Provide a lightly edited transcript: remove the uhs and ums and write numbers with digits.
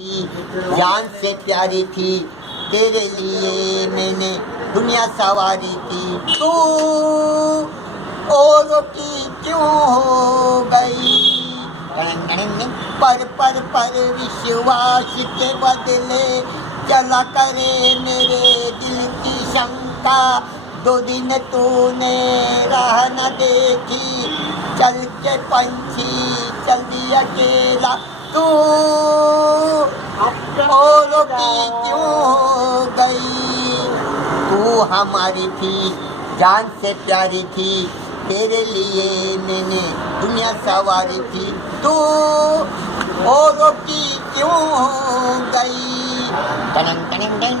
थी, जान से प्यारी थी, तेरे लिए मैंने दुनिया सवारी थी। तू औरों की क्यों हो गई? पर विश्वास के बदले चला करे मेरे दिल की शंका। 2 दिन तूने राह न देखी, चल के पंछी चल दिया अकेला। तू औरों की क्यों हो गई? तू हमारी थी, जान से प्यारी थी, तेरे लिए मैंने दुनिया सवारी थी। तू औरों की क्यों हो गई? टनंग टनंग टनंग।